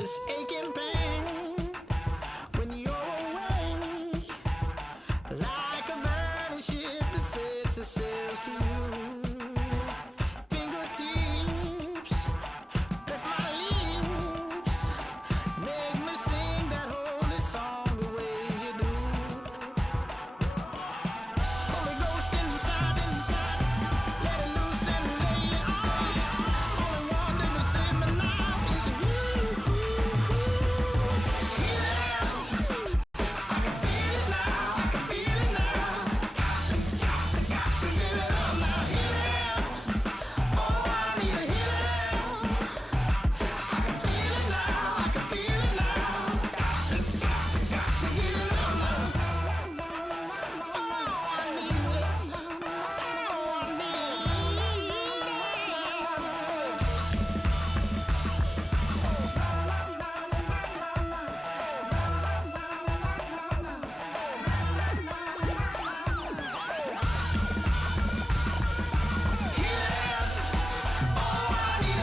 this aching pain when you're away, like a burning ship that sets the sails to you. Fingertips, press my lips, make me sing that holy song the way you do. Holy Ghost inside, let it loose and lay it on. Only one that can save me now is you. I can feel it now, I can feel it now. Got to give it up now, healing. Oh, I need a healing. I can feel it now, I can feel it now. Got to give it up now. Oh, I need it. Oh, I need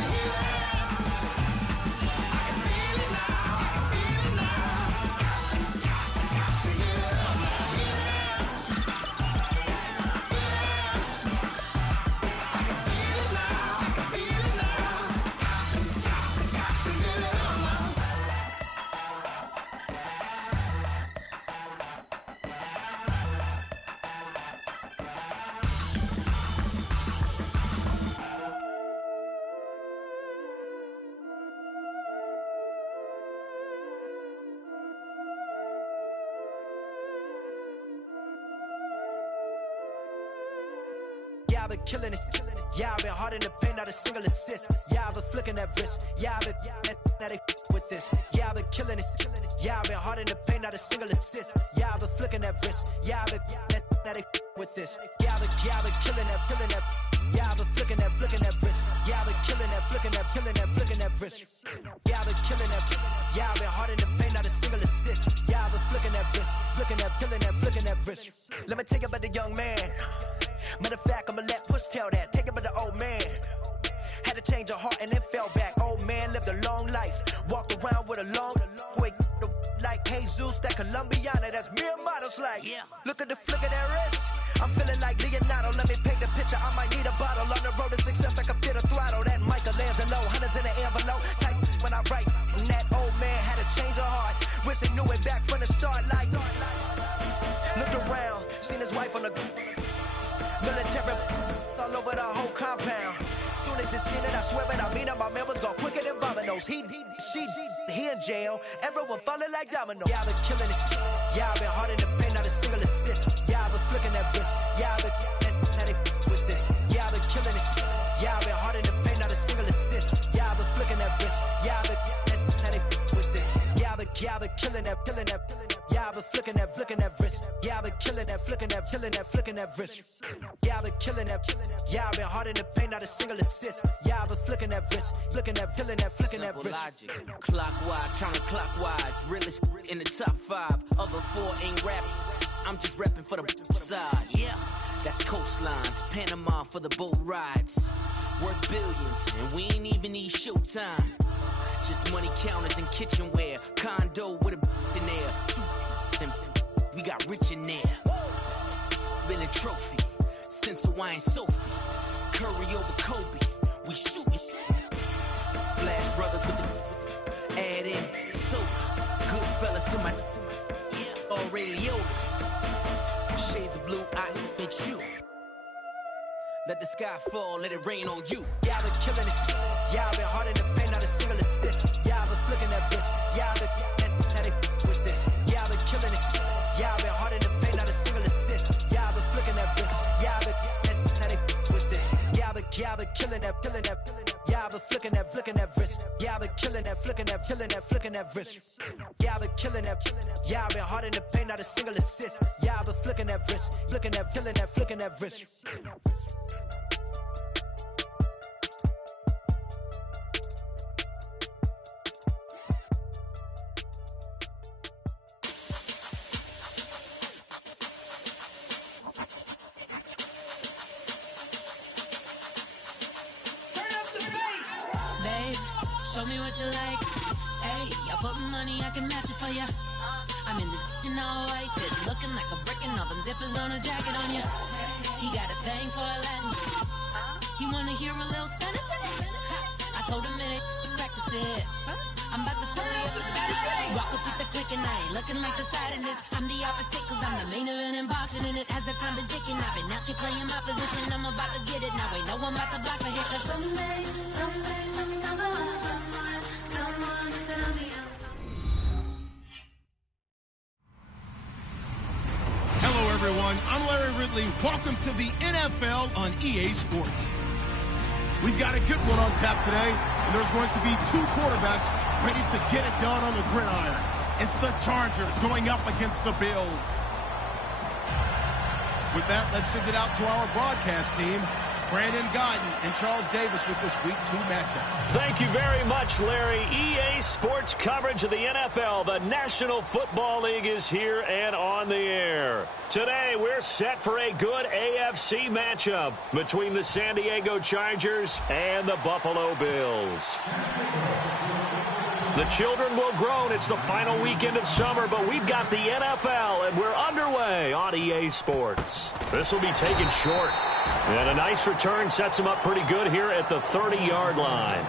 Yeah, I've been killing it. Yeah, I've been hard in the paint, not a single assist. Yeah, I've been flicking that wrist. Yeah, I've been now they with this. Yeah, I've been killing it. Yeah, I've been hard in the paint, not a single assist. Yeah, I've been flicking that wrist. Yeah, I've been now they with this. Yeah, I've been killing that. Yeah, I've been flicking that wrist. Yeah, I've been killing that, flicking that wrist. Yeah, I've been killing that. Yeah, I've been hard in the paint, not a single assist. Yeah, I've been flicking that wrist, flicking that wrist. Let me tell you about the young man. Matter of fact, I'ma let Push tell that. Take it by the old man. Had to change her heart and then fell back. Old man lived a long life. Walked around with a long way like Jesus, that Colombiana. That's mere models like. Look at the flick of that wrist. I'm feeling like Leonardo. Let me paint the picture. I might need a bottle. On the road to success, I can feel the throttle. That Michelangelo, hundreds in the envelope. Type when I write. And that old man had to change her heart. Wish he knew it back from the start. Like, looked around, seen his wife on the military all over the whole compound. Soon as he seen it, I swear it, I mean it, my man was gone quicker than Domino's. He in jail, everyone falling like dominoes. Yeah, I've been killing it. Yeah, I've been hard in the paint, not a single assist. Yeah, I've been flicking that wrist. Yeah, I've been now they with this. Yeah, I've been killing it. Yeah, I've been hard in the paint, not a single assist. Yeah, I've been flicking that wrist. Yeah, I've been now they with this. Yeah, I've been killing that. Yeah, I've been flicking that wrist. Yeah, I've been killing that, flicking that wrist. Yeah, I've been killing that. Yeah, I've been hard in the paint, not a single assist. Yeah, I've been flicking that wrist, flicking that wrist. Logic, clockwise, counterclockwise. Realest in the top 5. Other 4 ain't rapping. I'm just repping for the side. Yeah, that's coastlines, Panama for the boat rides. Worth billions, and we ain't even need showtime. Just money counters and kitchenware. Condo with a in there. We got rich in there. Been a trophy since Hawaiian Sophie. Curry over Kobe. We shooting. Splash Brothers with the add in soda. Good fellas to my Aureliotas. Shades of blue, I met you. Let the sky fall, let it rain on you. Yeah, I've been killing it. Yeah, I've been hard in the paint, not a single assist. Yeah, I've been flicking that wrist. Yeah, I've been now they with this. Yeah, I've been killing it. Yeah, I've been hard in the paint, not a single assist. Yeah, I've been flicking that wrist. Yeah, I've been now they with this. Yeah, I've been killing that. Yeah, I've been flicking that wrist. Yeah, I've been killing that, flicking that wrist. Yeah, I've been killing that. Yeah, I've been hard in the paint, not a single assist. Yeah, I've been flicking that wrist, flicking that wrist. Babe, show me what you like. Hey, for ya. I'm in this all white fit, looking like a brick and all them zippers on a jacket on ya. He got a thing for a Latin. He wanna hear a little Spanish in it. I told him it ain't to practice it. I'm about to fill it up with Scottish rings. Walk up with the click and I ain't looking like the side in this. I'm the opposite cause I'm the main event in boxing and it has the time been ticking. I've been out here playing my position. I'm about to get it now. Ain't no one about to block the hit cause someday something comes along. Someone to tell me I'm Hello, everyone. I'm Larry Ridley. Welcome to the NFL on EA Sports. We've got a good one on tap today, and there's going to be two quarterbacks ready to get it done on the gridiron. It's the Chargers going up against the Bills. With that, let's send it out to our broadcast team, Brandon Godden and Charles Davis with this Week 2 matchup. Thank you very much, Larry. EA Sports coverage of the NFL. The National Football League is here and on the air. Today, we're set for a good AFC matchup between the San Diego Chargers and the Buffalo Bills. The children will groan. It's the final weekend of summer, but we've got the NFL, and we're underway on EA Sports. This will be taken short. And a nice return sets him up pretty good here at the 30-yard line.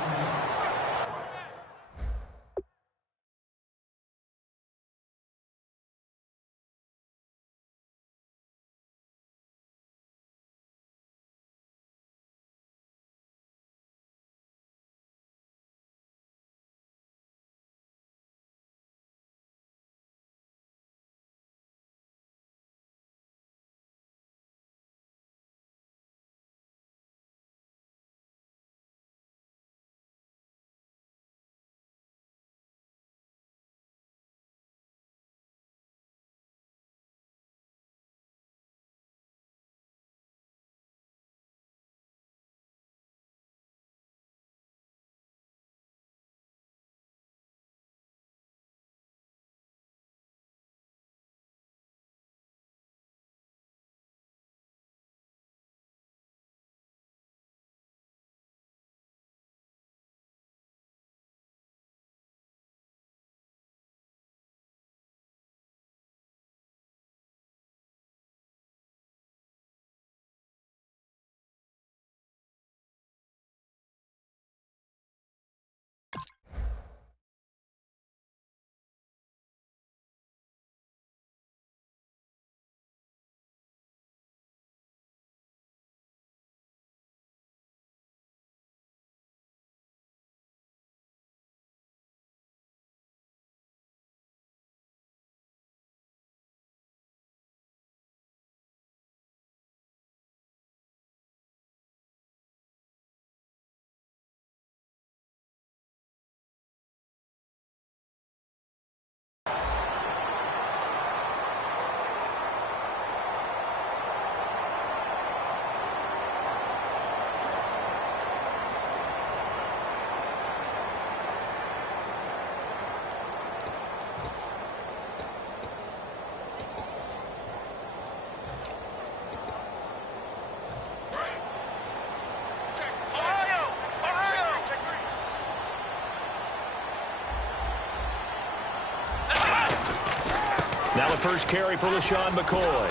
Now the first carry for LaShawn McCoy.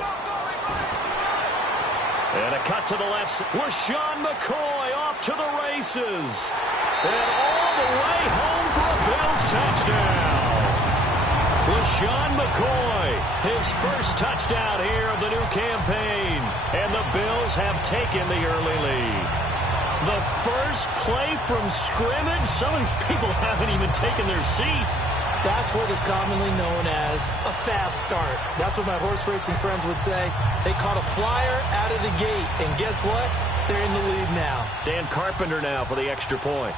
And a cut to the left. LaShawn McCoy off to the races. And all the way home for a Bills touchdown. LaShawn McCoy, his first touchdown here of the new campaign. And the Bills have taken the early lead. The first play from scrimmage. Some of these people haven't even taken their seat. That's what is commonly known as a fast start. That's what my horse racing friends would say. They caught a flyer out of the gate, and guess what? They're in the lead now. Dan Carpenter now for the extra point.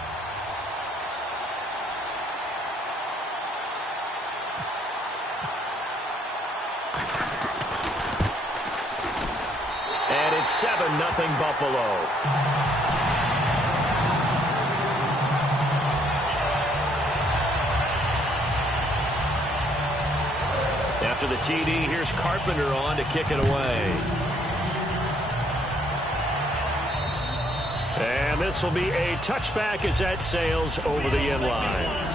And it's 7-0 Buffalo. After the TD, here's Carpenter on to kick it away. And this will be a touchback as that sails over the end line.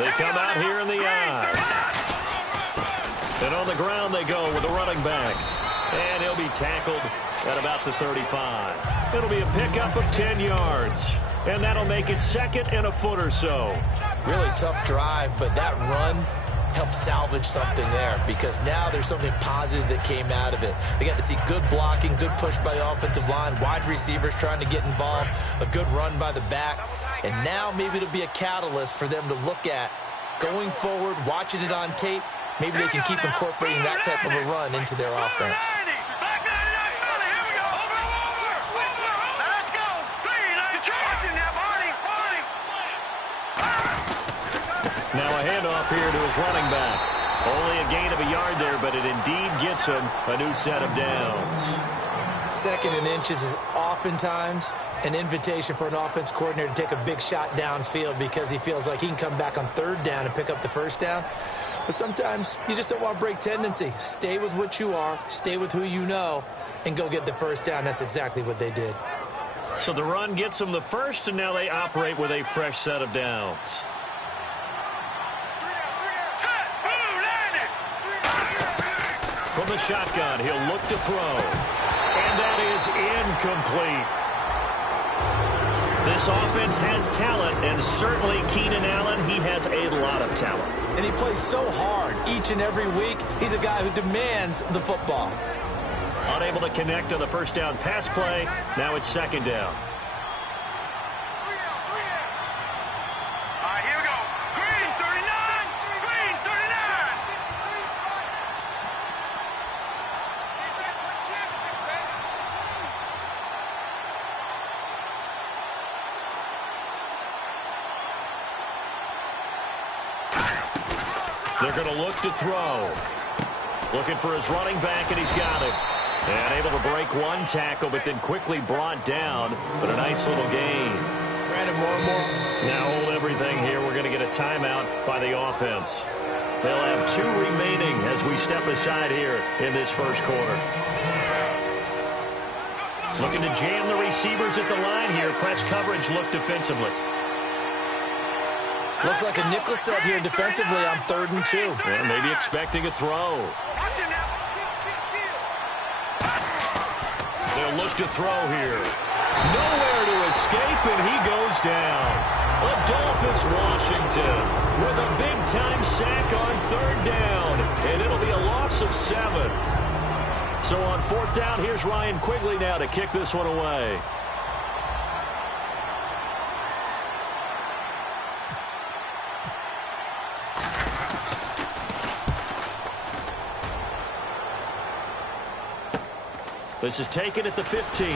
They come out here in the eye. And on the ground they go with the running back. And he'll be tackled at about the 35. It'll be a pickup of 10 yards. And that'll make it second and a foot or so. Really tough drive, but that run helped salvage something there because now there's something positive that came out of it. They got to see good blocking, good push by the offensive line, wide receivers trying to get involved, a good run by the back. And now maybe it'll be a catalyst for them to look at going forward, watching it on tape. Maybe they can keep incorporating that type of a run into their offense. Now a handoff here to his running back. Only a gain of a yard there, but it indeed gets him a new set of downs. Second and inches is oftentimes an invitation for an offense coordinator to take a big shot downfield because he feels like he can come back on third down and pick up the first down. But sometimes you just don't want to break tendency. Stay with what you are, stay with who you know, and go get the first down. That's exactly what they did. So the run gets them the first, and now they operate with a fresh set of downs. From the shotgun, he'll look to throw. And that is incomplete. This offense has talent, and certainly Keenan Allen, he has a lot of talent. And he plays so hard each and every week. He's a guy who demands the football. Unable to connect on the first down pass play. Now it's second down. They're going to look to throw. Looking for his running back, and he's got it. And able to break one tackle, but then quickly brought down. But a nice little gain. Brandon Moore. Now hold everything here. We're going to get a timeout by the offense. They'll have 2 remaining as we step aside here in this first quarter. Looking to jam the receivers at the line here. Press coverage look defensively. Looks like a nickel set here defensively on 3rd and 2. Yeah, maybe expecting a throw. They'll look to throw here. Nowhere to escape, and he goes down. Adolphus Washington with a big-time sack on 3rd down, and it'll be a loss of 7. So on 4th down, here's Ryan Quigley now to kick this one away. This is taken at the 15.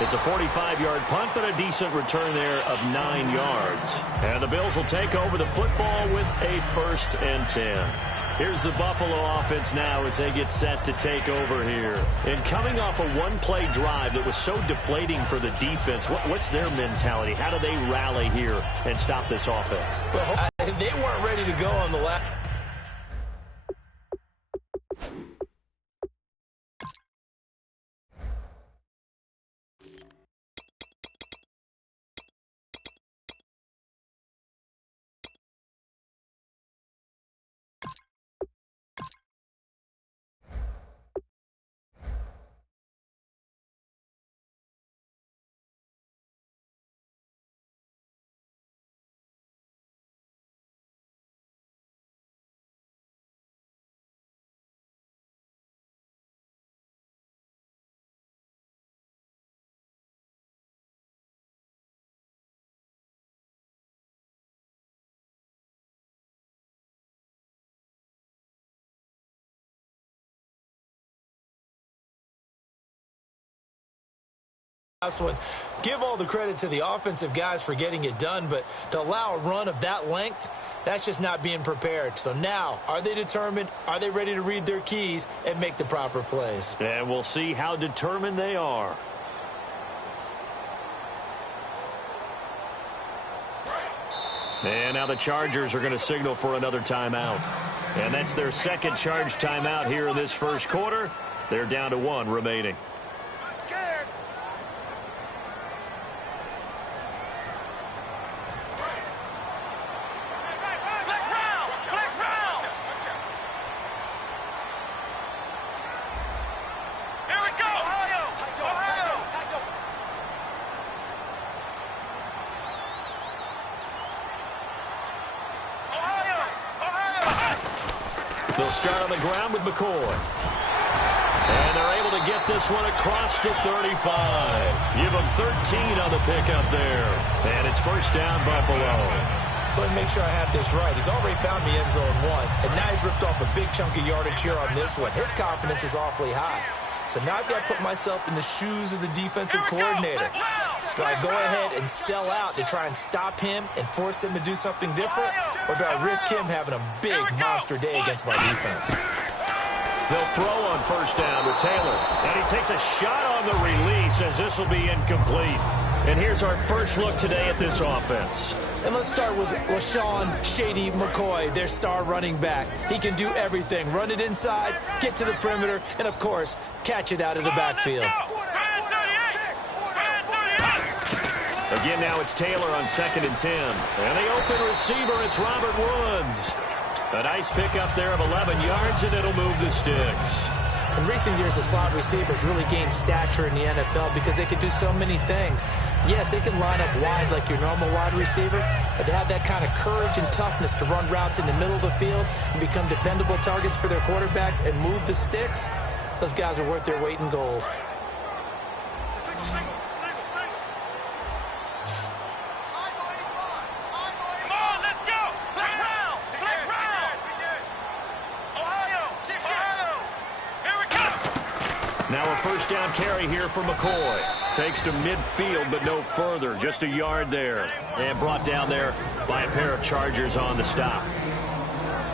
It's a 45-yard punt, but a decent return there of 9 yards. And the Bills will take over the football with a 1st and 10. Here's the Buffalo offense now as they get set to take over here. And coming off a one-play drive that was so deflating for the defense, what's their mentality? How do they rally here and stop this offense? Well, they weren't ready to go on the last. One. Give all the credit to the offensive guys for getting it done, but to allow a run of that length, that's just not being prepared. So now, are they determined? Are they ready to read their keys and make the proper plays? And we'll see how determined they are. And now the Chargers are going to signal for another timeout. And that's their second charge timeout here in this first quarter. They're down to 1 remaining. They'll start on the ground with McCoy. And they're able to get this one across the 35. Give them 13 on the pickup there. And it's first down, Buffalo. So let me make sure I have this right. He's already found the end zone once, and now he's ripped off a big chunk of yardage here on this one. His confidence is awfully high. So now I've got to put myself in the shoes of the defensive coordinator. Do I go ahead and sell out to try and stop him and force him to do something different? Or do I risk him having a big monster day against my defense? They'll throw on first down with Taylor. And he takes a shot on the release as this will be incomplete. And here's our first look today at this offense. And let's start with LaShawn Shady McCoy, their star running back. He can do everything. Run it inside, get to the perimeter, and, of course, catch it out of the backfield. Again, now it's Taylor on 2nd and 10. And the open receiver, it's Robert Woods. A nice pickup there of 11 yards, and it'll move the sticks. In recent years, the slot receivers really gained stature in the NFL because they can do so many things. Yes, they can line up wide like your normal wide receiver, but to have that kind of courage and toughness to run routes in the middle of the field and become dependable targets for their quarterbacks and move the sticks, those guys are worth their weight in gold. Now a first down carry here for McCoy. Takes to midfield, but no further. Just a yard there. And brought down there by a pair of Chargers on the stop.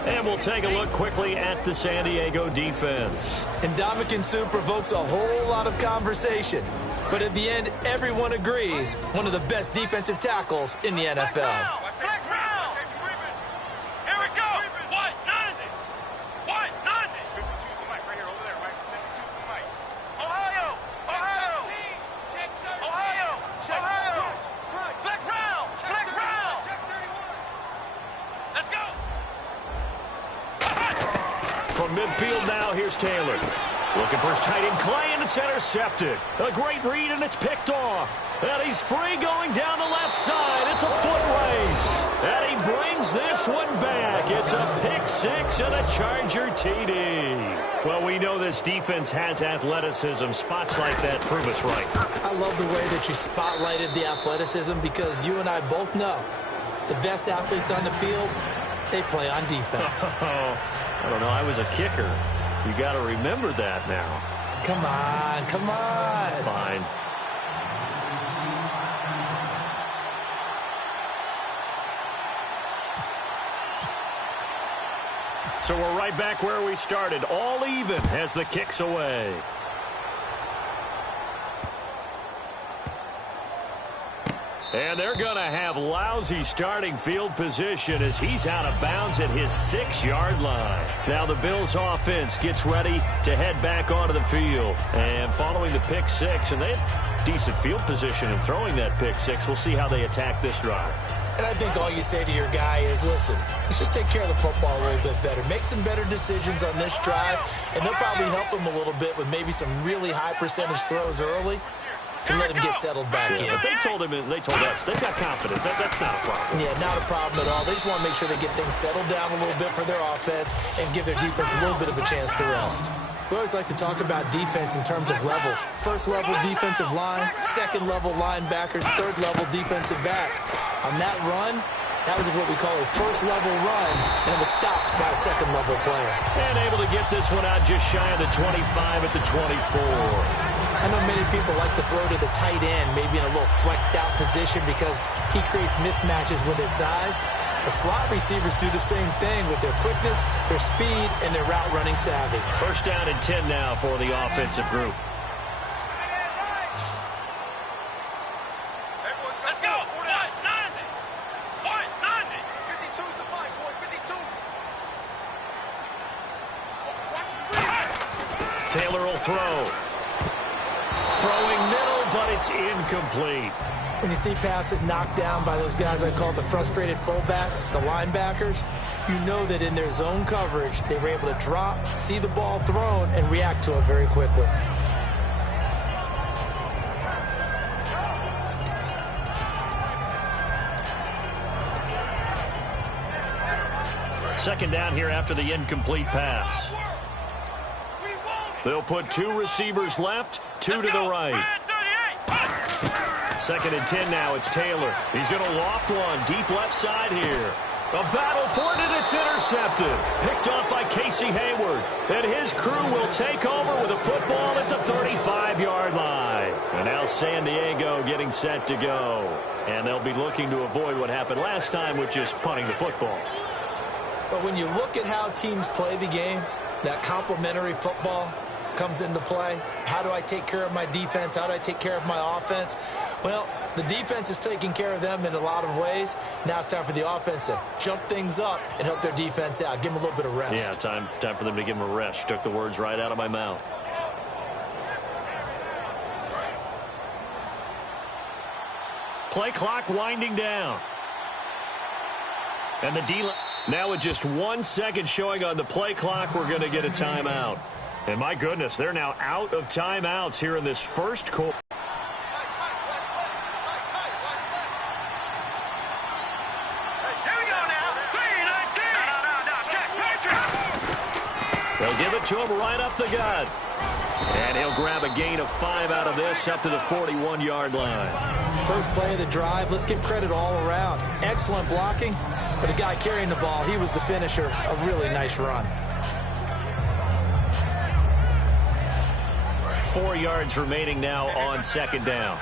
And we'll take a look quickly at the San Diego defense. And Ndamukong Suh provokes a whole lot of conversation. But at the end, everyone agrees one of the best defensive tackles in the NFL. From midfield now, here's Taylor. Looking for his tight end, Clay, and it's intercepted. A great read, and it's picked off. And he's free going down the left side. It's a foot race. And he brings this one back. It's a pick six and a Charger TD. Well, we know this defense has athleticism. Spots like that prove us right. I love the way that you spotlighted the athleticism because you and I both know the best athletes on the field, they play on defense. I don't know. I was a kicker. You got to remember that now. Come on, come on. Fine. So we're right back where we started. All even as the kick's away. And they're going to have lousy starting field position as he's out of bounds at his 6-yard line. Now the Bills offense gets ready to head back onto the field. And following the pick six, and they have decent field position in throwing that pick six. We'll see how they attack this drive. And I think all you say to your guy is, listen, let's just take care of the football a little bit better. Make some better decisions on this drive, and they'll probably help him a little bit with maybe some really high percentage throws early to let him get settled back in. But they told him, and they told us, they've got confidence. That's not a problem. Yeah, not a problem at all. They just want to make sure they get things settled down a little bit for their offense and give their defense a little bit of a chance to rest. We always like to talk about defense in terms of levels. First level defensive line, second level linebackers, third level defensive backs. On that run, that was what we call a first level run, and it was stopped by a second level player. And able to get this one out just shy of the 25 at the 24. I know many people like to throw to the tight end, maybe in a little flexed out position because he creates mismatches with his size. The slot receivers do the same thing with their quickness, their speed, and their route running savvy. First down and 10 now for the offensive group. Taylor will throw. Throwing middle, but it's incomplete. When you see passes knocked down by those guys I call the frustrated fullbacks, the linebackers, you know that in their zone coverage, they were able to drop, see the ball thrown, and react to it very quickly. second down here after the incomplete pass. They'll put 2 receivers left, 2 to the right. Second and 10 now. It's Taylor. He's going to loft one deep left side here. A battle for it, and it's intercepted. Picked off by Casey Hayward. And his crew will take over with a football at the 35-yard line. And now San Diego getting set to go. And they'll be looking to avoid what happened last time with just punting the football. But when you look at how teams play the game, that complementary football comes into play. How do I take care of my defense? How do I take care of my offense? Well, the defense is taking care of them in a lot of ways. Now it's time for the offense to jump things up and help their defense out. Give them a little bit of rest. Yeah, time for them to give them a rest. You took the words right out of my mouth. Play clock winding down. And the D-line. Now with just 1 second showing on the play clock, we're going to get a timeout. And my goodness, they're now out of timeouts here in this first quarter. They'll give it to him right up the gut. And he'll grab a gain of 5 out of this up to the 41-yard line. First play of the drive, let's give credit all around. Excellent blocking, but the guy carrying the ball, he was the finisher. A really nice run. 4 yards remaining now on second down.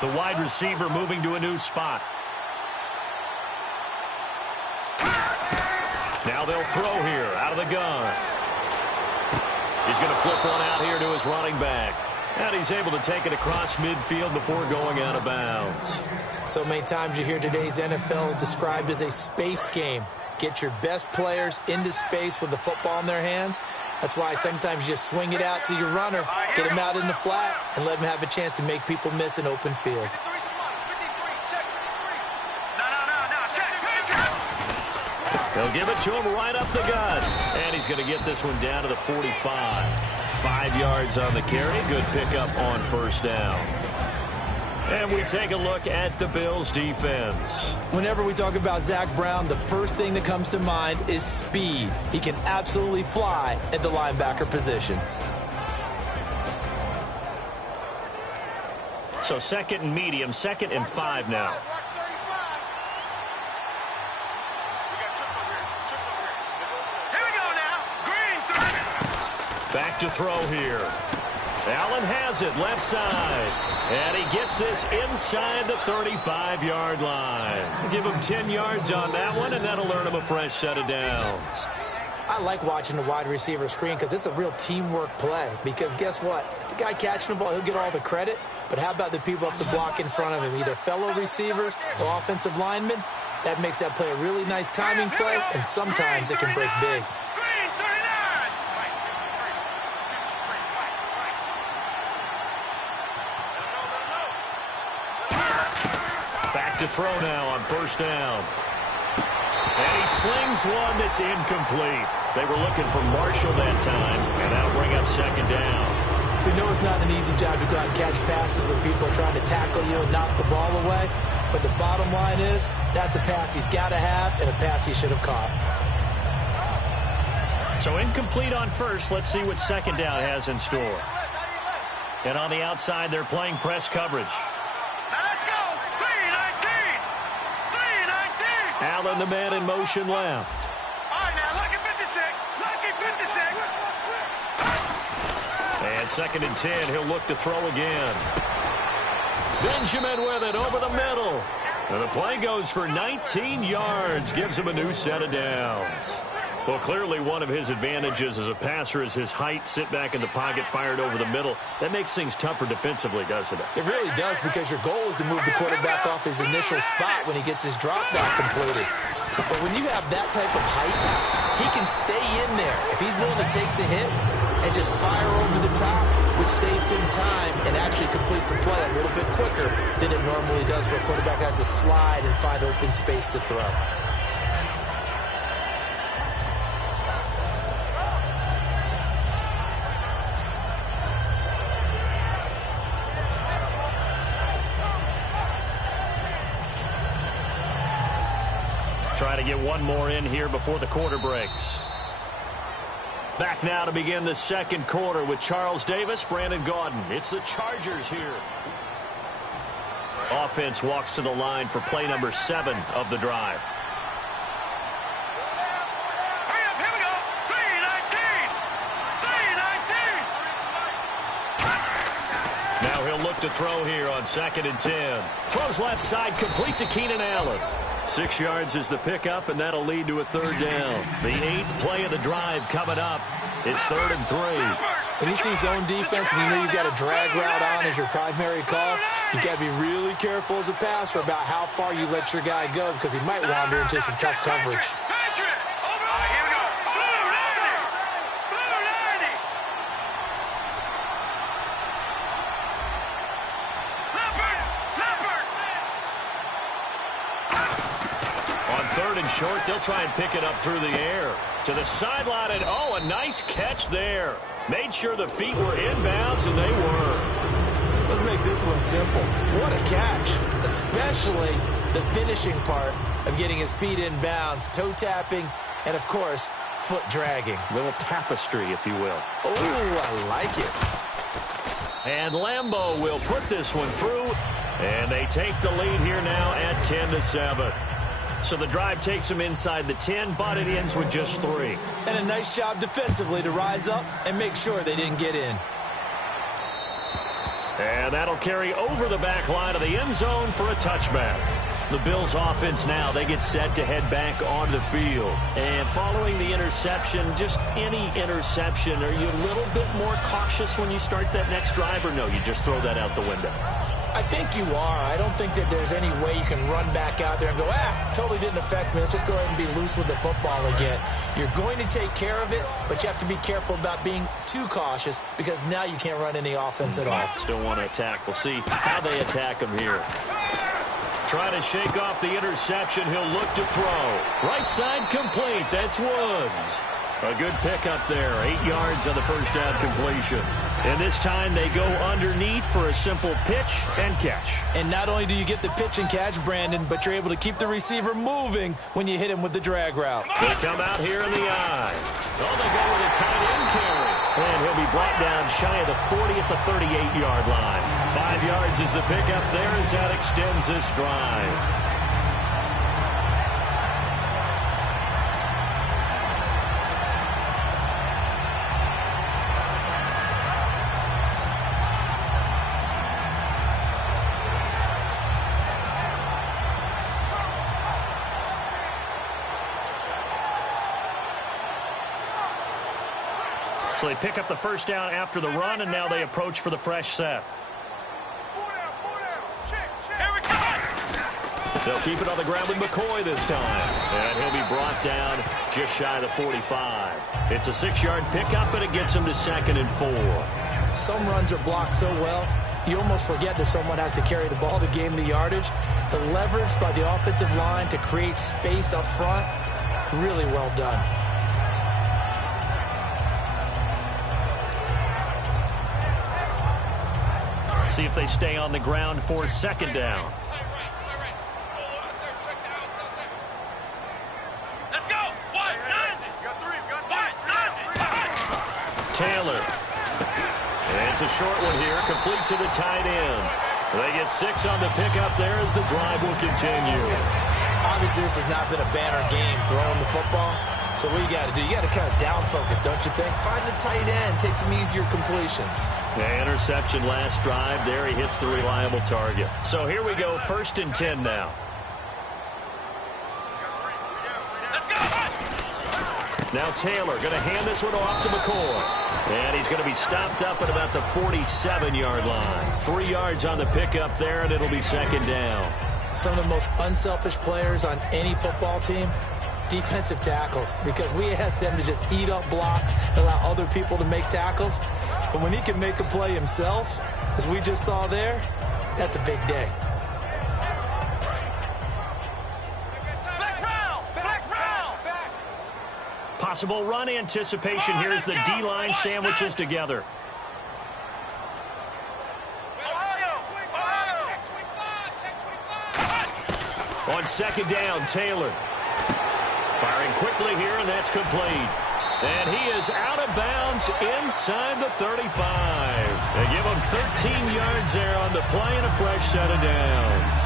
The wide receiver moving to a new spot. Now they'll throw here out of the gun. He's going to flip one out here to his running back. And he's able to take it across midfield before going out of bounds. So many times you hear today's NFL described as a space game. Get your best players into space with the football in their hands. That's why sometimes you just swing it out to your runner, get him out in the flat, and let him have a chance to make people miss an open field. They'll give it to him right up the gut. And he's going to get this one down to the 45. 5 yards on the carry. Good pickup on first down. And we take a look at the Bills' defense. Whenever we talk about Zach Brown, the first thing that comes to mind is speed. He can absolutely fly at the linebacker position. So second and medium, 2nd and 5 now. Back to throw here. Allen has it left side. And he gets this inside the 35-yard line. Give him 10 yards on that one, and that'll earn him a fresh set of downs. I like watching the wide receiver screen because it's a real teamwork play. Because guess what? The guy catching the ball, he'll get all the credit. But how about the people up to block in front of him, either fellow receivers or offensive linemen? That makes that play a really nice timing play, and sometimes it can break big. To throw now on first down. And he slings one that's incomplete. They were looking for Marshall that time, and that'll bring up second down. We know it's not an easy job to go out and catch passes when people are trying to tackle you and knock the ball away. But the bottom line is, that's a pass he's got to have and a pass he should have caught. So incomplete on first. Let's see what second down has in store. And on the outside, they're playing press coverage. Allen, the man in motion left. All right, now, lucky 56. Lucky 56. And second and 10, he'll look to throw again. Benjamin with it over the middle. And the play goes for 19 yards, gives him a new set of downs. Well, clearly one of his advantages as a passer is his height, sit back in the pocket, fired over the middle. That makes things tougher defensively, doesn't it? It really does, because your goal is to move the quarterback off his initial spot when he gets his drop back completed. But when you have that type of height, he can stay in there if he's willing to take the hits and just fire over the top, which saves him time and actually completes a play a little bit quicker than it normally does for a quarterback who has to slide and find open space to throw. Trying to get one more in here before the quarter breaks. Back now to begin the second quarter with Charles Davis, Brandon Gaudin. It's the Chargers here. Offense walks to the line for play number 7 of the drive. Here we go. 3-19. Now he'll look to throw here on 2nd and 10. Throws left side, complete to Keenan Allen. 6 yards is the pickup, and that'll lead to a 3rd down. The 8th play of the drive coming up. It's 3rd and 3. When you see zone defense and you know you've got a drag route on as your primary call, you got to be really careful as a passer about how far you let your guy go because he might wander into some tough coverage. Patrick, over. All right, here we go. Blue 90. On 3rd and short, they'll try and pick it up through the air. To the sideline, and a nice catch there. Made sure the feet were inbounds, and they were. Let's make this one simple. What a catch, especially the finishing part of getting his feet in bounds, toe tapping, and, of course, foot dragging. Little tapestry, if you will. Oh, I like it. And Lambeau will put this one through, and they take the lead here now at 10-7. So the drive takes them inside the 10, but it ends with just 3. And a nice job defensively to rise up and make sure they didn't get in. And that'll carry over the back line of the end zone for a touchback. The Bills offense now, they get set to head back on the field. And following the interception, just any interception, are you a little bit more cautious when you start that next drive, or no, you just throw that out the window? I think you are. I don't think that there's any way you can run back out there and go, totally didn't affect me. Let's just go ahead and be loose with the football again. You're going to take care of it, but you have to be careful about being too cautious because now you can't run any offense at all. Still want to attack. We'll see how they attack him here. Trying to shake off the interception. He'll look to throw. Right side complete. That's Woods. A good pickup there. 8 yards on the first down completion. And this time they go underneath for a simple pitch and catch. And not only do you get the pitch and catch, Brandon, but you're able to keep the receiver moving when you hit him with the drag route. They come out here in the eye. Oh, they go with a tight end carry. And he'll be brought down shy of the 40 at the 38-yard line. 5 yards is the pickup there as that extends this drive. So they pick up the first down after the run, and now they approach for the fresh set. They'll keep it on the ground with McCoy this time. And he'll be brought down just shy of the 45. It's a 6-yard pickup, and it gets him to 2nd and 4. Some runs are blocked so well, you almost forget that someone has to carry the ball to gain the yardage. The leverage by the offensive line to create space up front, really well done. See if they stay on the ground for 2nd down. Let's go. 190. Taylor. And it's a short one here, complete to the tight end. They get 6 on the pickup there as the drive will continue. Obviously, this has not been a banner game throwing the football. So what you got to do, you got to kind of down focus, don't you think? Find the tight end, take some easier completions. The interception last drive. There he hits the reliable target. So here we go, 1st and 10 now. Now Taylor going to hand this one off to McCoy. And he's going to be stopped up at about the 47-yard line. 3 yards on the pickup there, and it'll be 2nd down. Some of the most unselfish players on any football team, defensive tackles, because we ask them to just eat up blocks and allow other people to make tackles. But when he can make a play himself, as we just saw there, that's a big day. Possible run anticipation here as the D-line sandwiches together. On 2nd down, Taylor. Firing quickly here, and that's complete. And he is out of bounds inside the 35. They give him 13 yards there on the play and a fresh set of downs.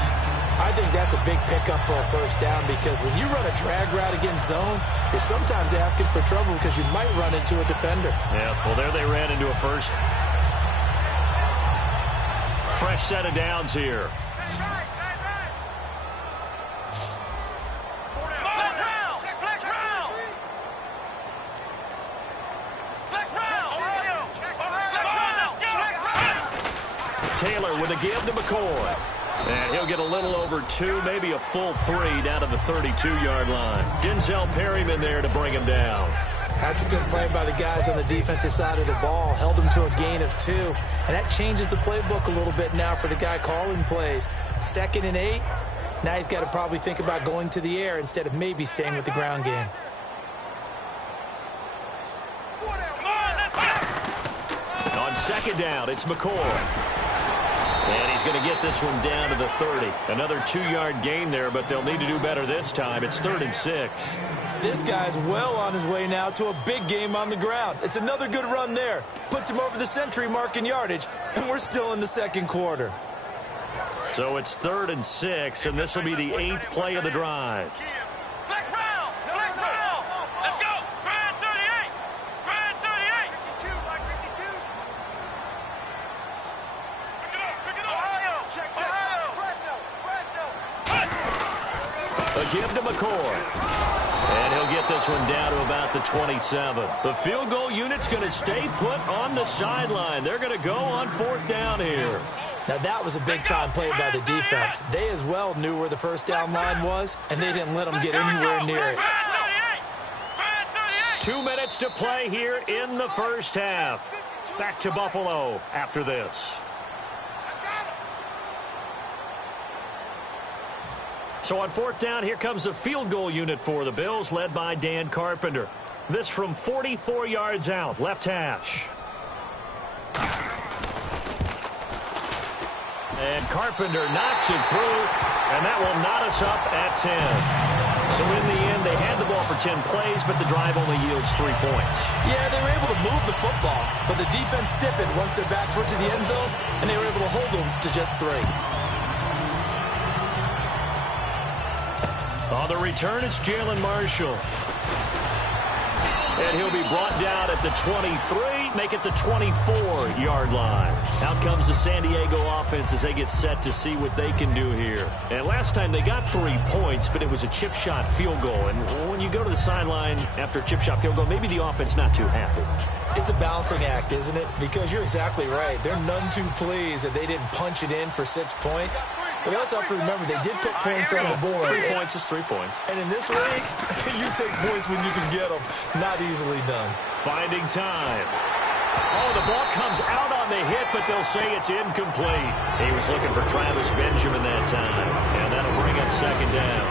I think that's a big pickup for a first down because when you run a drag route against zone, you're sometimes asking for trouble because you might run into a defender. Yeah, well, there they ran into a first. Fresh set of downs here. Taylor with a give to McCoy. And he'll get a little over 2, maybe a full 3 down to the 32-yard line. Denzel Perryman there to bring him down. That's a good play by the guys on the defensive side of the ball. Held him to a gain of 2. And that changes the playbook a little bit now for the guy calling plays. 2nd and 8. Now he's got to probably think about going to the air instead of maybe staying with the ground game. On 2nd down, it's McCoy. And he's going to get this one down to the 30. Another 2-yard gain there, but they'll need to do better this time. It's 3rd and 6. This guy's well on his way now to a big game on the ground. It's another good run there. Puts him over the century mark in yardage, and we're still in the 2nd quarter. So it's 3rd and 6, and this will be the 8th play of the drive. A give to McCoy. And he'll get this one down to about the 27. The field goal unit's going to stay put on the sideline. They're going to go on 4th down here. Now that was a big-time play by the defense. They as well knew where the first down line was, and they didn't let them get anywhere near it. 2 minutes to play here in the first half. Back to Buffalo after this. So on 4th down, here comes the field goal unit for the Bills, led by Dan Carpenter. This from 44 yards out, left hash. And Carpenter knocks it through, and that will knot us up at 10. So in the end, they had the ball for 10 plays, but the drive only yields 3 points. Yeah, they were able to move the football, but the defense stiffened once their backs were to the end zone, and they were able to hold them to just 3. On the return, it's Jalen Marshall. And he'll be brought down at the 23, make it the 24-yard line. Out comes the San Diego offense as they get set to see what they can do here. And last time they got 3 points, but it was a chip shot field goal. And when you go to the sideline after a chip shot field goal, maybe the offense not too happy. It's a balancing act, isn't it? Because you're exactly right. They're none too pleased that they didn't punch it in for 6 points. But you also have to remember, they did put points on the board. 3 points is 3 points. And in this league, you take points when you can get them. Not easily done. Finding time. Oh, the ball comes out on the hit, but they'll say it's incomplete. He was looking for Travis Benjamin that time. And that'll bring up 2nd down.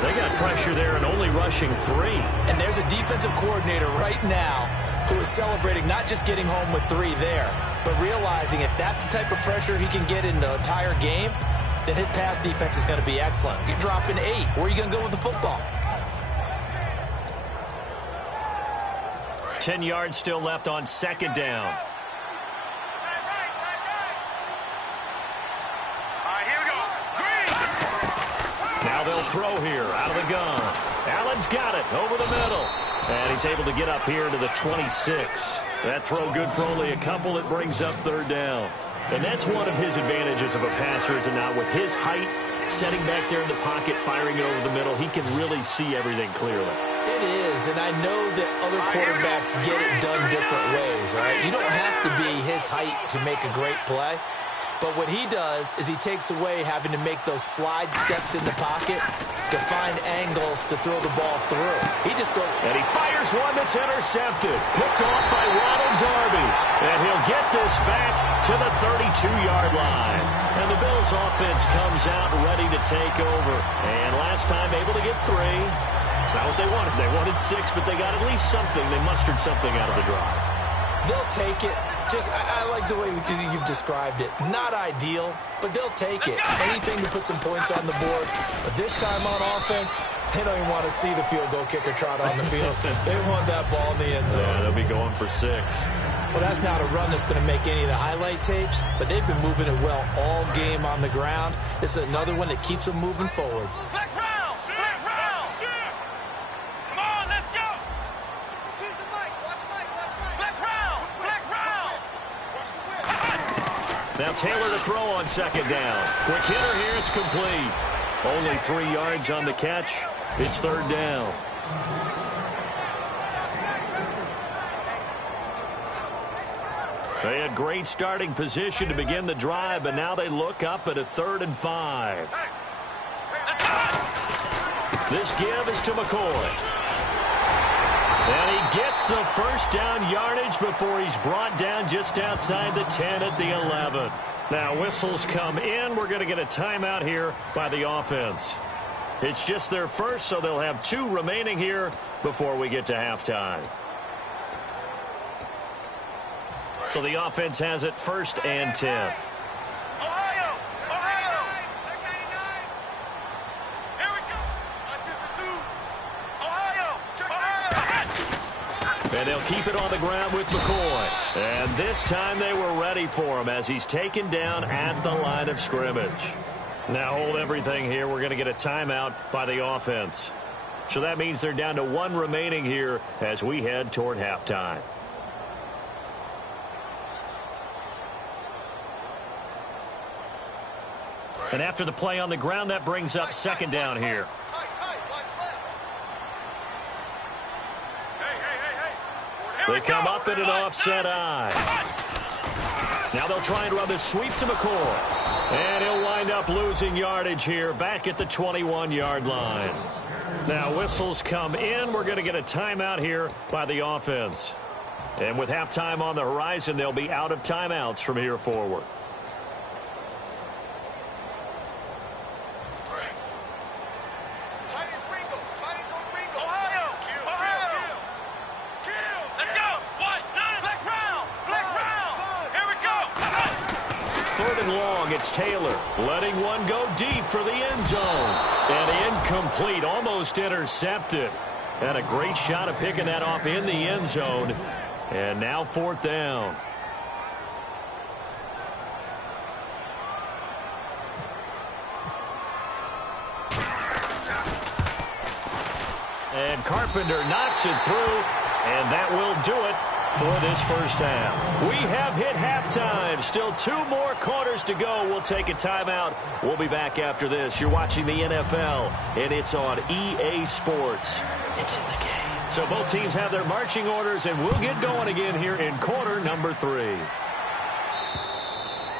They got pressure there and only rushing 3. And there's a defensive coordinator right now who is celebrating not just getting home with 3 there, but realizing if that's the type of pressure he can get in the entire game, then his pass defense is going to be excellent. You're dropping 8. Where are you going to go with the football? 10 yards still left on 2nd down. Now they'll throw here out of the gun. Allen's got it over the middle. And he's able to get up here to the 26. That throw good for only a couple. It brings up 3rd down. And that's one of his advantages of a passer, is it not? With his height, setting back there in the pocket, firing it over the middle, he can really see everything clearly. It is, and I know that other quarterbacks get it done different ways, all right? You don't have to be his height to make a great play. But what he does is he takes away having to make those slide steps in the pocket to find angles to throw the ball through. He just throws. And he fires one that's intercepted. Picked off by Ronald Darby. And he'll get this back to the 32-yard line. And the Bills offense comes out ready to take over. And last time able to get 3. It's not what they wanted. They wanted 6, but they got at least something. They mustered something out of the drive. They'll take it. I like the way you've described it. Not ideal, but they'll take it. Anything to put some points on the board. But this time on offense, they don't even want to see the field goal kicker trot on the field. They want that ball in the end zone. Yeah, they'll be going for 6. Well, that's not a run that's going to make any of the highlight tapes, but they've been moving it well all game on the ground. This is another one that keeps them moving forward. Flex round! Flex round! Come on, let's go! Flex round! Flex round! Now Taylor to throw on second down. Quick hitter here, it's complete. Only 3 yards on the catch. It's third down. They had great starting position to begin the drive, but now they look up at a 3rd and 5. This give is to McCoy. And he gets the first down yardage before he's brought down just outside the 10 at the 11. Now whistles come in. We're going to get a timeout here by the offense. It's just their first, so they'll have 2 remaining here before we get to halftime. So the offense has it 1st and 10. Ohio! Ohio! Check 99. Here we go. 52. Ohio! Ohio! And they'll keep it on the ground with McCoy. And this time they were ready for him as he's taken down at the line of scrimmage. Now hold everything here. We're going to get a timeout by the offense. So that means they're down to 1 remaining here as we head toward halftime. And after the play on the ground, that brings up 2nd down here. They come up in an offset eye. Now they'll try and run the sweep to McCoy. And he'll wind up losing yardage here back at the 21-yard line. Now whistles come in. We're going to get a timeout here by the offense. And with halftime on the horizon, they'll be out of timeouts from here forward. It's Taylor letting one go deep for the end zone. And incomplete, almost intercepted. And a great shot of picking that off in the end zone. And now 4th down. And Carpenter knocks it through. And that will do it for this first half. We have hit halftime. Still 2 more quarters to go. We'll take a timeout. We'll be back after this. You're watching the NFL, and it's on EA Sports. It's in the game. So both teams have their marching orders, and we'll get going again here in quarter number 3.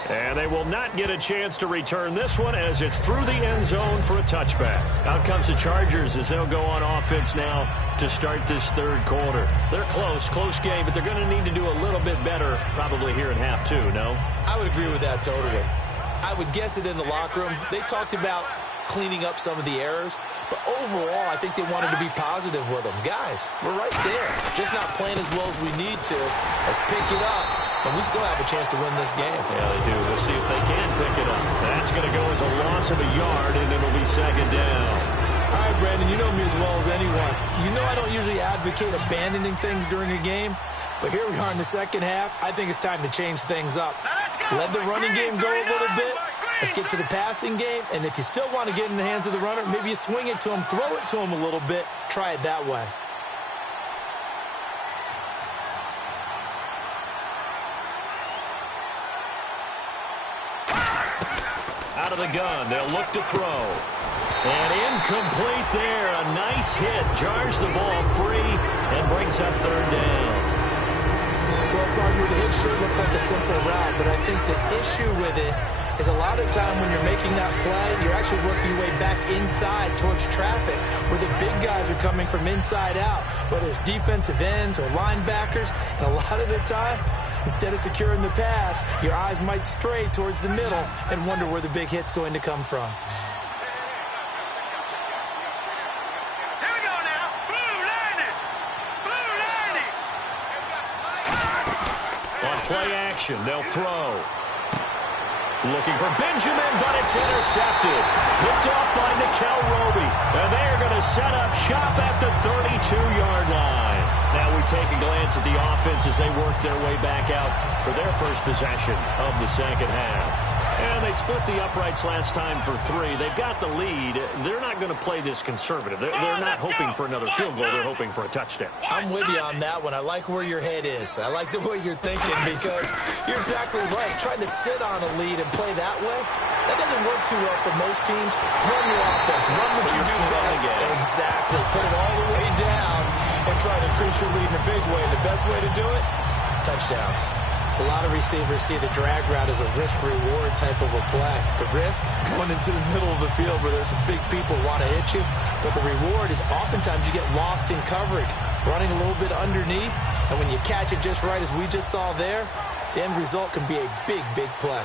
And they will not get a chance to return this one as it's through the end zone for a touchback. Out comes the Chargers as they'll go on offense now to start this 3rd quarter. They're close game, but they're going to need to do a little bit better probably here in half 2, no? I would agree with that totally. I would guess it in the locker room. They talked about cleaning up some of the errors, but overall, I think they wanted to be positive with them. Guys, we're right there. Just not playing as well as we need to. Let's pick it up, and we still have a chance to win this game. Yeah, they do. We'll see if they can pick it up. That's going to go as a loss of a yard, and it'll be 2nd down. All right, Brandon, you know me as well as anyone. You know I don't usually advocate abandoning things during a game, but here we are in the 2nd half. I think it's time to change things up. Let the running game go a little bit. Let's get to the passing game, and if you still want to get in the hands of the runner, maybe you swing it to him, throw it to him a little bit. Try it that way. Out of the gun, they'll look to throw. And incomplete there. A nice hit. Jars the ball free and brings up 3rd down. Well, partner, the hit sure looks like a simple route, but I think the issue with it is a lot of time when you're making that play, you're actually working your way back inside towards traffic where the big guys are coming from inside out, whether it's defensive ends or linebackers. And a lot of the time, instead of securing the pass, your eyes might stray towards the middle and wonder where the big hit's going to come from. Play action. They'll throw. Looking for Benjamin, but it's intercepted. Picked off by Nickel Roby. And they're going to set up shop at the 32-yard line. Now we take a glance at the offense as they work their way back out for their first possession of the second half. And they split the uprights last time for 3. They've got the lead. They're not going to play this conservative. They're not hoping for another field goal. They're hoping for a touchdown. I'm with you on that one. I like where your head is. I like the way you're thinking because you're exactly right. Trying to sit on a lead and play that way, that doesn't work too well for most teams. Run your offense. Run what you do best. Exactly. Put it all the way down and try to increase your lead in a big way. The best way to do it, touchdowns. A lot of receivers see the drag route as a risk-reward type of a play. The risk, going into the middle of the field where there's some big people who want to hit you. But the reward is oftentimes you get lost in coverage, running a little bit underneath. And when you catch it just right, as we just saw there, the end result can be a big, big play.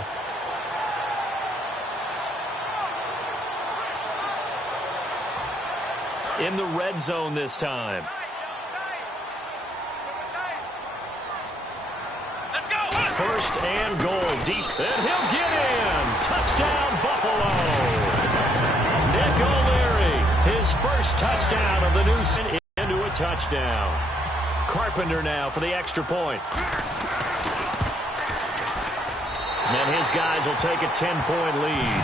In the red zone this time. First and goal deep, and he'll get in. Touchdown, Buffalo. Nick O'Leary, his first touchdown of the new season into a touchdown. Carpenter now for the extra point. And his guys will take a 10-point lead.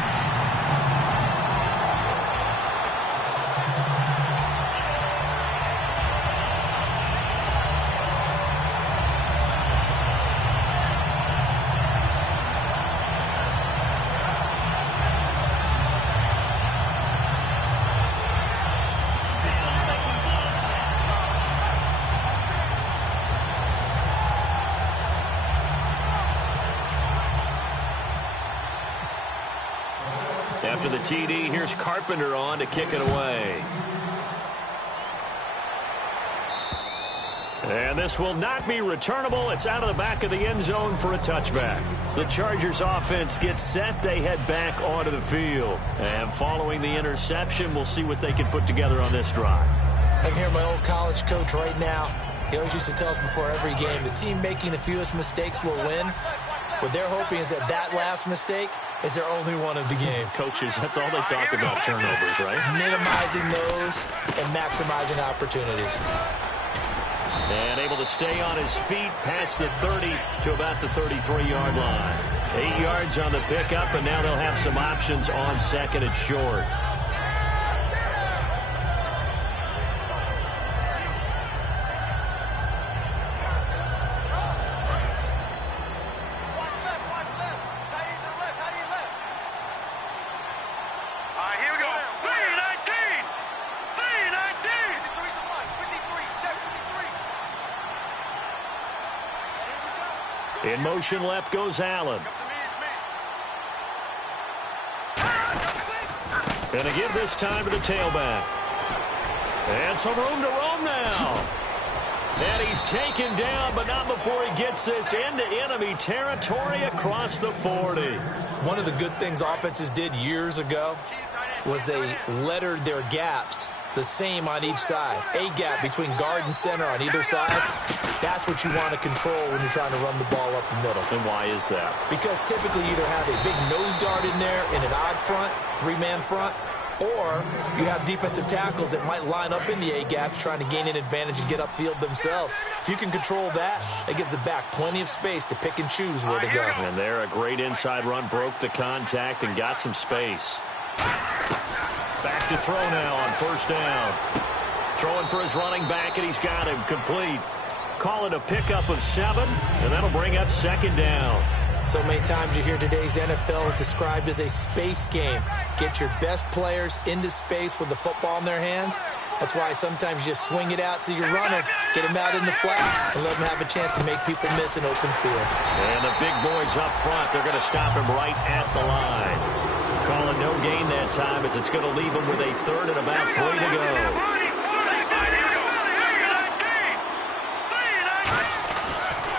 After the TD, here's Carpenter on to kick it away. And this will not be returnable. It's out of the back of the end zone for a touchback. The Chargers offense gets set. They head back onto the field. And following the interception, we'll see what they can put together on this drive. I can hear my old college coach right now. He always used to tell us before every game, the team making the fewest mistakes will win. What they're hoping is that last mistake is their only one of the game. Coaches, that's all they talk about, turnovers, right? Minimizing those and maximizing opportunities. And able to stay on his feet past the 30 to about the 33-yard line. 8 yards on the pickup, and now they'll have some options on second and short. In motion left goes Allen. And again this time to the tailback. And some room to roam now. And he's taken down, but not before he gets this into enemy territory across the 40. One of the good things offenses did years ago was they lettered their gaps the same on each side. A gap between guard and center on either side. That's what you want to control when you're trying to run the ball up the middle. And why is that? Because typically you either have a big nose guard in there in an odd front, 3-man front, or you have defensive tackles that might line up in the A-gaps trying to gain an advantage and get upfield themselves. If you can control that, it gives the back plenty of space to pick and choose where to go. And there, a great inside run, broke the contact and got some space. Back to throw now on first down. Throwing for his running back, and he's got him complete. Call it a pickup of 7, and that'll bring up second down. So many times you hear today's NFL described as a space game. Get your best players into space with the football in their hands. That's why sometimes you just swing it out to your runner, get him out in the flat, and let him have a chance to make people miss an open field. And the big boys up front, they're going to stop him right at the line. Call it no gain that time as it's going to leave him with a third and about 3 to go.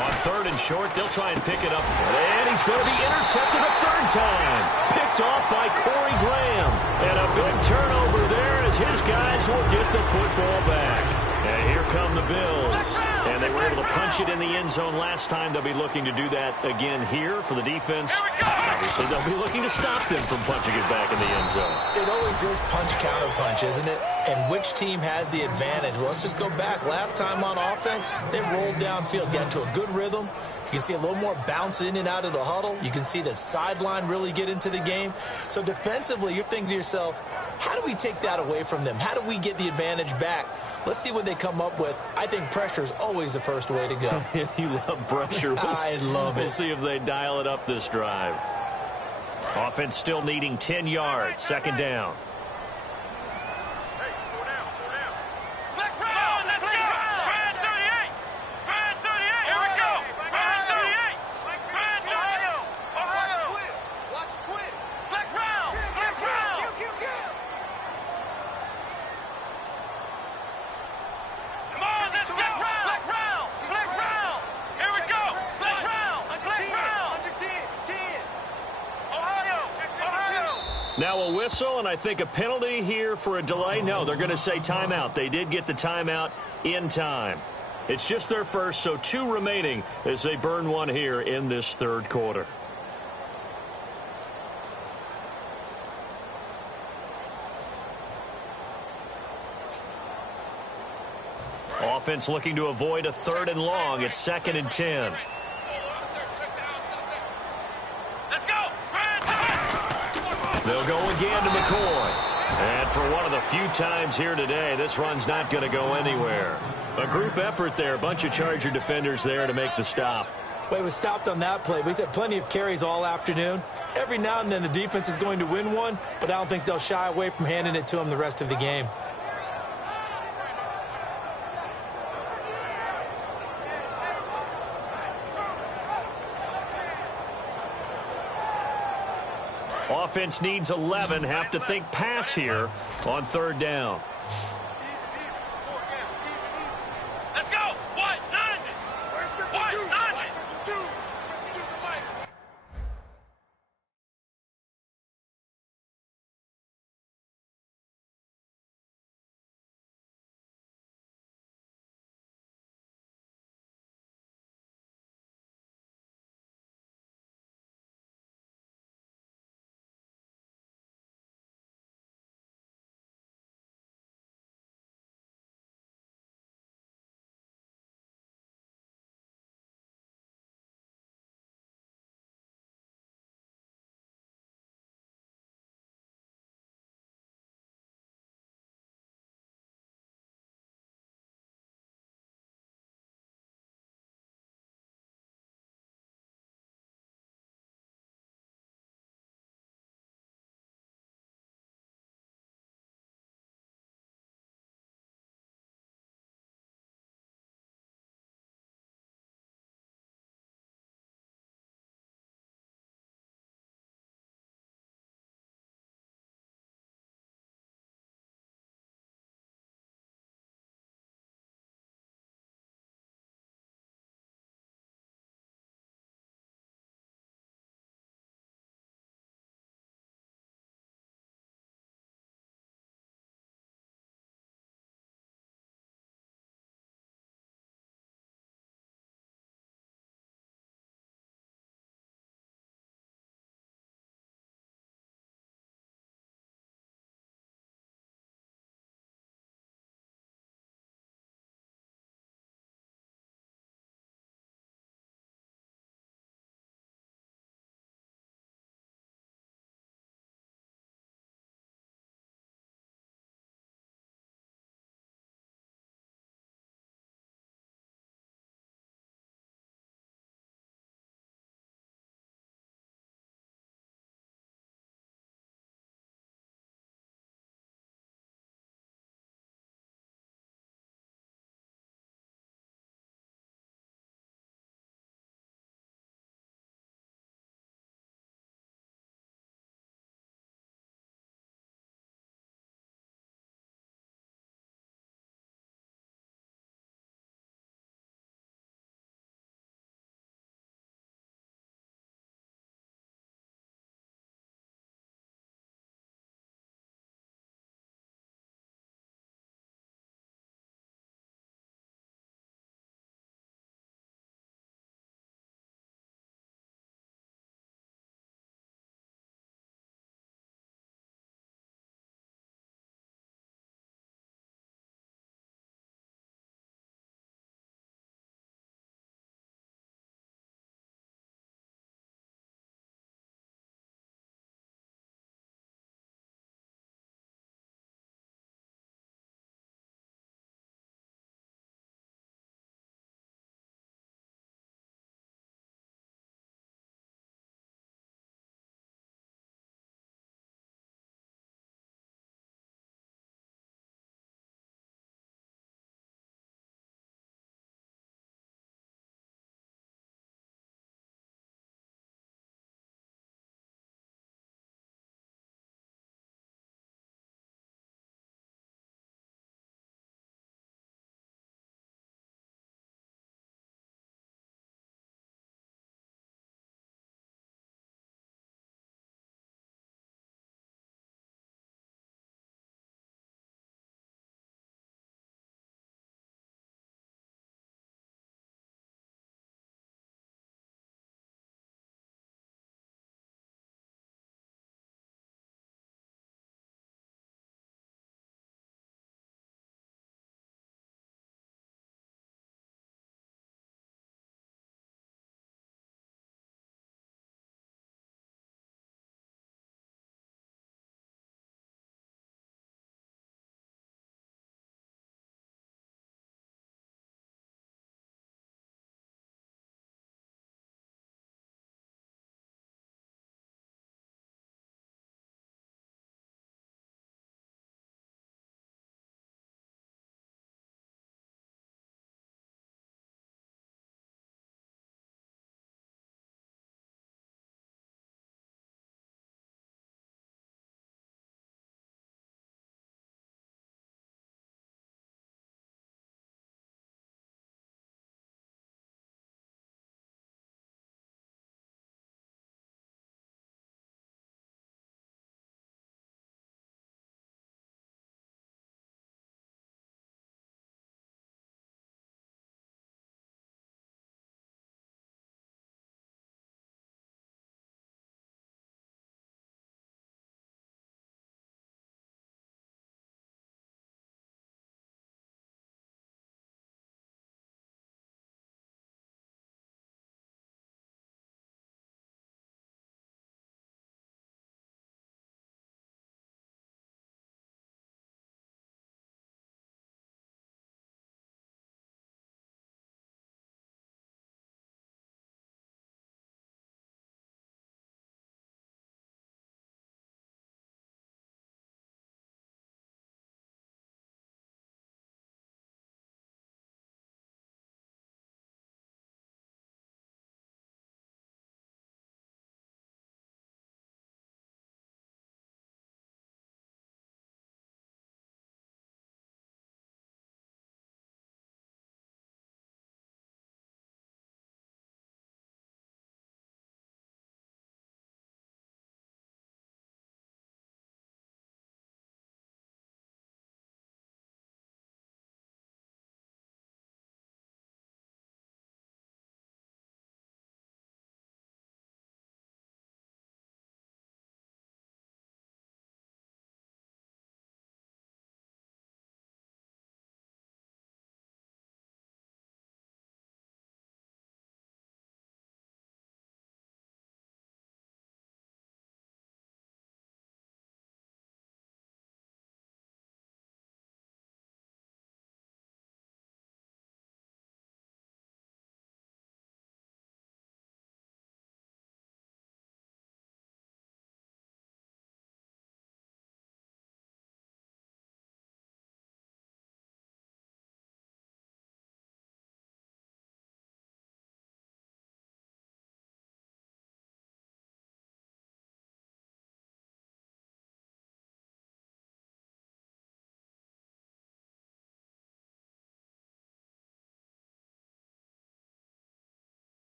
On third and short, they'll try and pick it up. And he's going to be intercepted a third time. Picked off by Corey Graham. And a big turnover there as his guys will get the football back. And here come the Bills. And they were able to punch it in the end zone last time. They'll be looking to do that again here for the defense. Obviously, they'll be looking to stop them from punching it back in the end zone. It always is punch-counter-punch, isn't it? And which team has the advantage? Well, let's just go back. Last time on offense, they rolled downfield, got into a good rhythm. You can see a little more bounce in and out of the huddle. You can see the sideline really get into the game. So defensively, you're thinking to yourself, how do we take that away from them? How do we get the advantage back? Let's see what they come up with. I think pressure is always the first way to go. You love pressure. I love it. We'll see if they dial it up this drive. Offense still needing 10 yards. Second down. Now a whistle, and I think a penalty here for a delay. No, they're going to say timeout. They did get the timeout in time. It's just their first, so 2 remaining as they burn one here in this third quarter. Offense looking to avoid a 3rd and long. It's 2nd and 10. They'll go again to McCoy. And for one of the few times here today, this run's not going to go anywhere. A group effort there. A bunch of Charger defenders there to make the stop. But it was stopped on that play. He's had plenty of carries all afternoon. Every now and then the defense is going to win one, but I don't think they'll shy away from handing it to him the rest of the game. Offense needs 11. Have to think pass here on 3rd down.